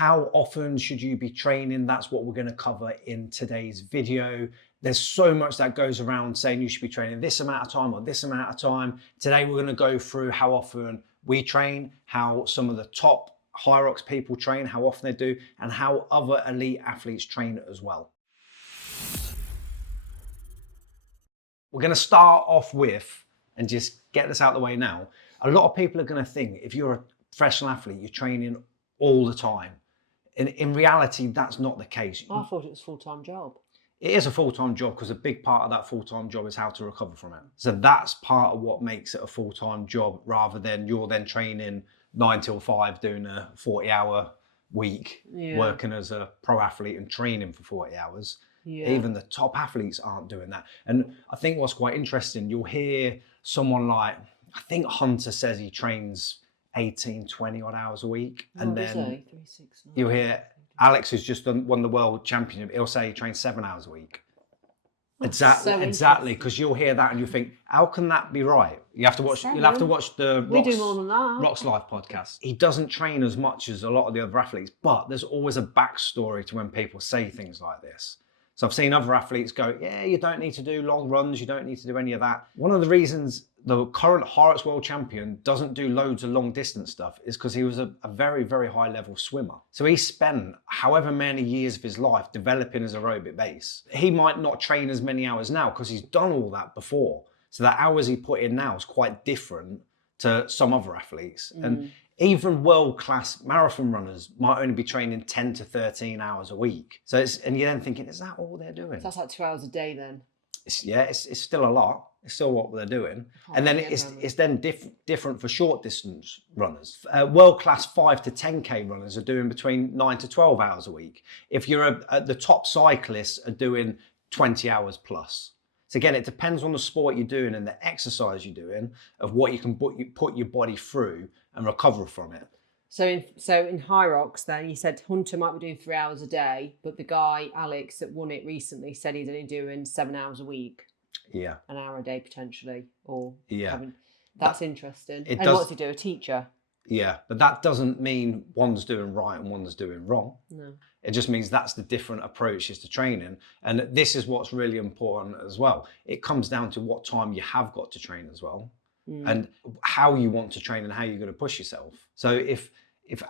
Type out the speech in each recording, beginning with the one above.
how often should you be training? That's what we're going to cover in today's video. There's so much that goes around saying you should be training this amount of time or this amount of time. Today, we're going to go through how often we train, how some of the top Hyrox people train, how often they do, and how other elite athletes train as well. We're going to start off with, and just get this out of the way now, a lot of people are going to think if you're a professional athlete, you're training all the time. And in reality, that's not the case. I thought it was a full-time job. It is a full-time job because a big part of that full-time job is how to recover from it. So that's part of what makes it a full-time job, rather than you're then training 9 till 5, doing a 40-hour week, working as a pro athlete and training for 40 hours. Even the top athletes aren't doing that. And I think what's quite interesting, you'll hear someone like, I think Hunter says he trains 18, 20 odd hours a week. And then you'll hear Alex, who's just won the world championship, he'll say he trains 7 hours a week. Exactly, because you'll hear that and you think, how can that be right? You have to watch. You'll have to watch the Hyrox Live podcast. He doesn't train as much as a lot of the other athletes, but there's always a backstory to when people say things like this. So I've seen other athletes go, yeah, you don't need to do long runs, you don't need to do any of that. One of the reasons the current Hyrox world champion doesn't do loads of long distance stuff is because he was a very, very high level swimmer. So he spent however many years of his life developing his aerobic base. He might not train as many hours now because he's done all that before. So the hours he put in now is quite different to some other athletes. And even world-class marathon runners might only be training 10 to 13 hours a week. So and you're then thinking, is that all they're doing? So that's like 2 hours a day then? It's still a lot. It's still what they're doing. And then it's then different for short distance runners. World-class 5 to 10K runners are doing between 9 to 12 hours a week. If you're the top cyclists are doing 20 hours plus. So again, it depends on the sport you're doing and the exercise you're doing of what you can put your body through and recover from it. So in Hyrox then, you said Hunter might be doing 3 hours a day, but the guy, Alex, that won it recently said he's only doing 7 hours a week. Yeah. An hour a day potentially. Or having, that's interesting. And what's he do, a teacher? Yeah, but that doesn't mean one's doing right and one's doing wrong. No. It just means that's the different approaches to training. And this is what's really important as well. It comes down to what time you have got to train as well, and how you want to train and how you're going to push yourself. So if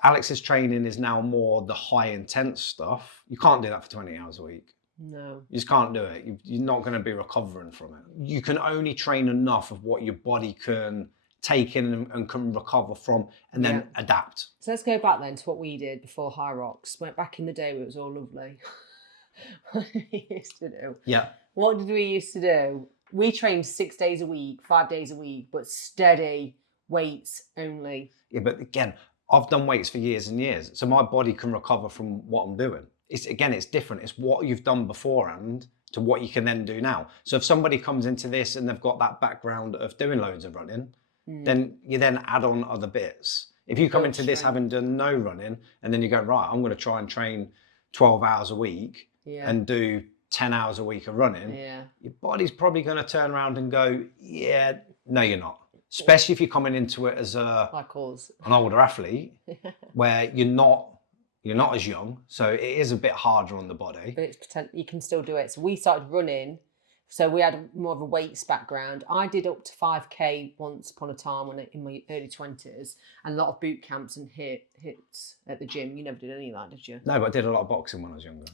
Alex's training is now more the high intense stuff, you can't do that for 20 hours a week. No. You just can't do it. You're not going to be recovering from it. You can only train enough of what your body can take in and can recover from, and then adapt. So let's go back then to what we did before Hyrox. Went back in the day where it was all lovely. What did we used to do? Yeah. What did we used to do? We trained 6 days a week, 5 days a week, but steady weights only. Yeah, but again, I've done weights for years and years, so my body can recover from what I'm doing. It's different. It's what you've done beforehand to what you can then do now. So if somebody comes into this and they've got that background of doing loads of running, then you then add on other bits. If you come into this having done no running, and then you go, right, I'm going to try and train 12 hours a week and do 10 hours a week of running, your body's probably going to turn around and go, yeah, no, you're not. Especially if you're coming into it as an older athlete, where you're not as young, so it is a bit harder on the body. But you can still do it. So we started running. So we had more of a weights background. I did up to 5K once upon a time in my early 20s, and a lot of boot camps and hits at the gym. You never did any of that, did you? No, but I did a lot of boxing when I was younger.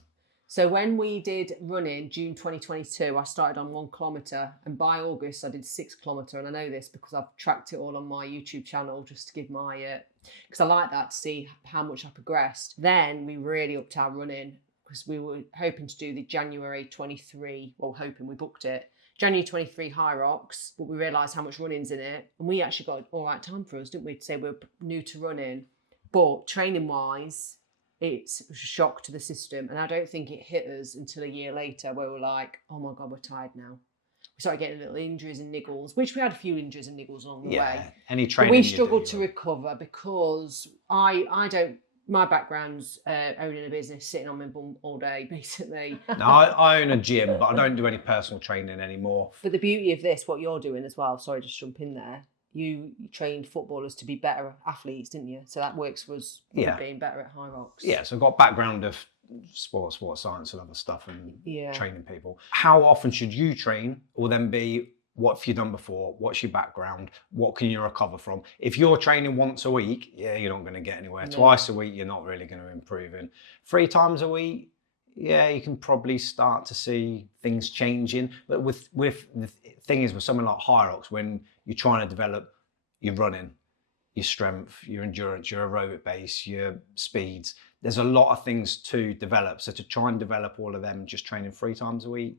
So when we did running, June 2022, I started on 1 kilometre, and by August I did 6 kilometre. And I know this because I've tracked it all on my YouTube channel just to give my, because I like that to see how much I progressed. Then we really upped our running, because we were hoping to do the January 23, we booked it, January 23 Hyrox, but we realised how much running's in it. And we actually got an all right time for us, didn't we, to say we're new to running. But training-wise, it was a shock to the system. And I don't think it hit us until a year later where we're like, oh my God, we're tired now. We started getting little injuries and niggles, which we had a few injuries and niggles along the way. Any training but we struggled to recover because my background's owning a business, sitting on my bum all day, basically. No, I own a gym, but I don't do any personal training anymore. But the beauty of this, what you're doing as well, sorry, just jump in there, you trained footballers to be better athletes, didn't you? So that works for us being better at Hyrox. Yeah, so I've got a background of sports science and other stuff and training people. How often should you train? Will then be, what have you done before? What's your background? What can you recover from? If you're training once a week, you're not going to get anywhere. No. Twice a week, you're not really going to improve. In 3 times a week, you can probably start to see things changing. But with the thing is, with something like Hyrox, when you're trying to develop your running, your strength, your endurance, your aerobic base, your speeds, there's a lot of things to develop. So to try and develop all of them just training 3 times a week,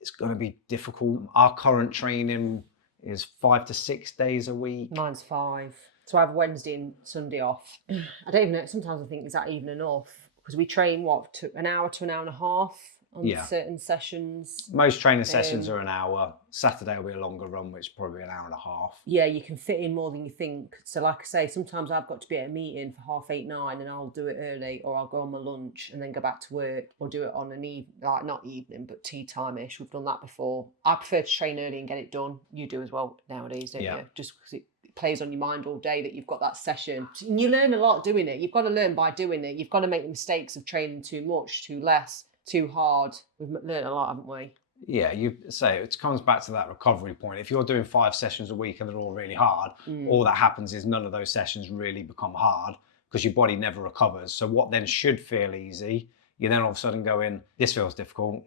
it's going to be difficult. Our current training is 5 to 6 days a week. Mine's 5. So I have Wednesday and Sunday off. I don't even know, sometimes I think, is that even enough? Because we train, an hour to an hour and a half on certain sessions. Most training sessions are an hour. Saturday will be a longer run, which is probably an hour and a half. Yeah, you can fit in more than you think. So like I say, sometimes I've got to be at a meeting for 8:30, 9, and I'll do it early, or I'll go on my lunch and then go back to work, or do it on an not evening, but tea time-ish. We've done that before. I prefer to train early and get it done. You do as well nowadays, don't you? Just because it plays on your mind all day that you've got that session. And you learn a lot doing it. You've got to learn by doing it. You've got to make the mistakes of training too much, too less, too hard. We've learned a lot, haven't we? Yeah, you say it comes back to that recovery point. If you're doing 5 sessions a week and they're all really hard, all that happens is none of those sessions really become hard because your body never recovers. So what then should feel easy, you then all of a sudden go in, this feels difficult.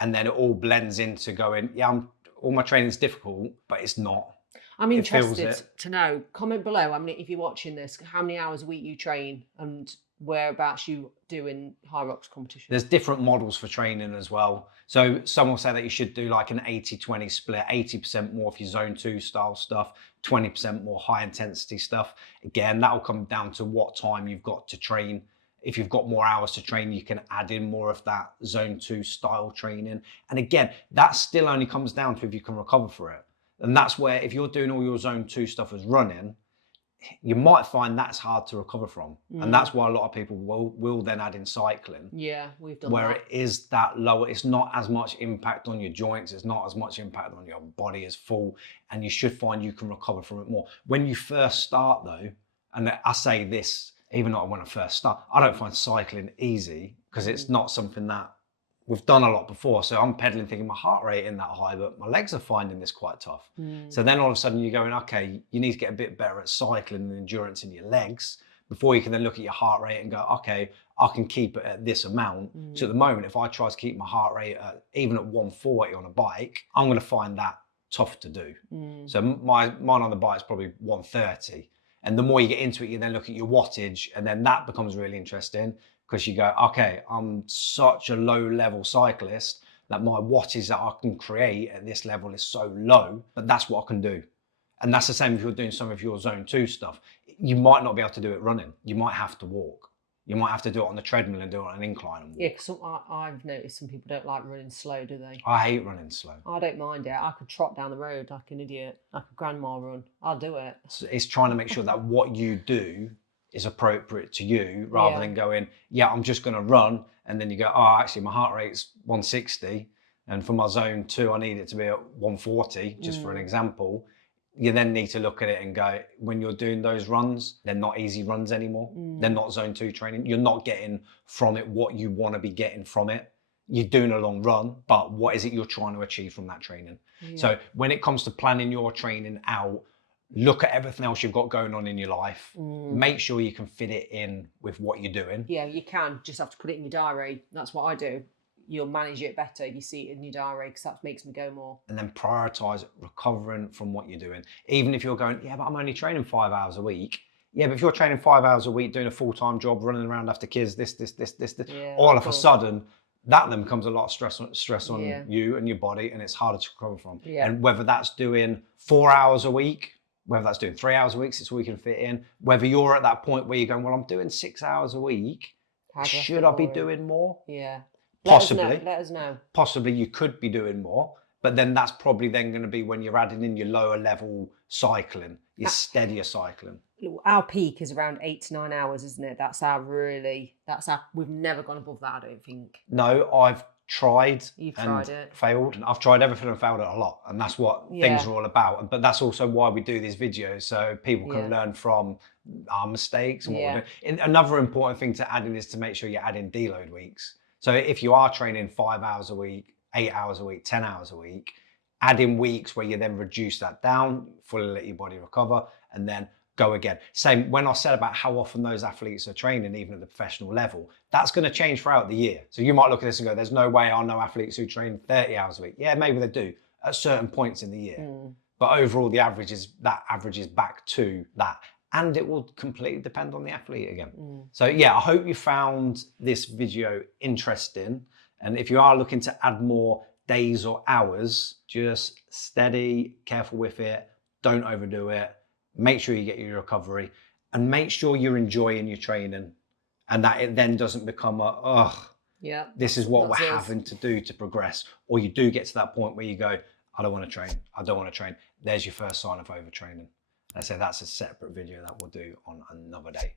And then it all blends into going, all my training's difficult, but it's not. I'm interested to know, comment below, if you're watching this, how many hours a week you train and whereabouts you do in Hyrox competition. There's different models for training as well. So some will say that you should do like an 80-20 split, 80% more of your zone 2 style stuff, 20% more high intensity stuff. Again, that will come down to what time you've got to train. If you've got more hours to train, you can add in more of that zone 2 style training. And again, that still only comes down to if you can recover for it. And that's where, if you're doing all your zone 2 stuff as running, you might find that's hard to recover from. And that's why a lot of people will then add in cycling. Yeah, we've done where that. It is that lower, it's not as much impact on your joints, it's not as much impact on your body as full, and you should find you can recover from it more. When you first start though, and I say this, even though when I first start, I don't find cycling easy because it's not something that we've done a lot before. So I'm pedaling thinking my heart rate isn't that high, but my legs are finding this quite tough. So then all of a sudden you're going, okay, you need to get a bit better at cycling and endurance in your legs before you can then look at your heart rate and go, okay, I can keep it at this amount. So at the moment, if I try to keep my heart rate even at 140 on a bike, I'm going to find that tough to do. So mine on the bike is probably 130. And the more you get into it, you then look at your wattage, and then that becomes really interesting. Because you go, okay, I'm such a low level cyclist that my wattage that I can create at this level is so low, but that's what I can do. And that's the same if you're doing some of your zone 2 stuff. You might not be able to do it running. You might have to walk. You might have to do it on the treadmill and do it on an incline and walk. Yeah, because I've noticed some people don't like running slow, do they? I hate running slow. I don't mind it. I could trot down the road like an idiot, like a grandma run. I'll do it. So it's trying to make sure that what you do is appropriate to you rather than going, I'm just going to run. And then you go, actually my heart rate's 160. And for my zone 2, I need it to be at 140, just for an example. You then need to look at it and go, when you're doing those runs, they're not easy runs anymore. They're not zone 2 training. You're not getting from it what you want to be getting from it. You're doing a long run, but what is it you're trying to achieve from that training? So when it comes to planning your training out, look at everything else you've got going on in your life. Make sure you can fit it in with what you're doing. Yeah, you can. Just have to put it in your diary. That's what I do. You'll manage it better if you see it in your diary, because that makes me go more. And then prioritise recovering from what you're doing. Even if you're going, but I'm only training 5 hours a week. Yeah, but if you're training 5 hours a week, doing a full-time job, running around after kids, this, all of a sudden, that then becomes a lot of stress on you and your body, and it's harder to recover from. And whether that's doing 4 hours a week, whether that's doing 3 hours a week, 6 we can fit in, whether you're at that point where you're going, well, I'm doing 6 hours a week, should I be doing more? Yeah. Possibly. Let us know. Possibly you could be doing more, but then that's probably then going to be when you're adding in your lower level cycling, your steadier cycling. Our peak is around 8 to 9 hours, isn't it? We've never gone above that, I don't think. No, I've tried You've and tried it. failed. I've tried everything and failed it a lot, and that's what things are all about. But that's also why we do these videos, so people can learn from our mistakes and what we're doing. Another important thing to add in is to make sure you're adding deload weeks. So if you are training 5 hours a week, 8 hours a week, 10 hours a week, add in weeks where you then reduce that down, fully let your body recover, and then go again. Same when I said about how often those athletes are training, even at the professional level, that's going to change throughout the year. So you might look at this and go, there's no way I know athletes who train 30 hours a week. Yeah, maybe they do at certain points in the year. But overall, the average is back to that. And it will completely depend on the athlete again. So yeah, I hope you found this video interesting. And if you are looking to add more days or hours, just steady, careful with it, don't overdo it. Make sure you get your recovery and make sure you're enjoying your training and that it then doesn't become this is what we're having to do to progress. Or you do get to that point where you go, I don't want to train. I don't want to train. There's your first sign of overtraining. I say that's a separate video that we'll do on another day.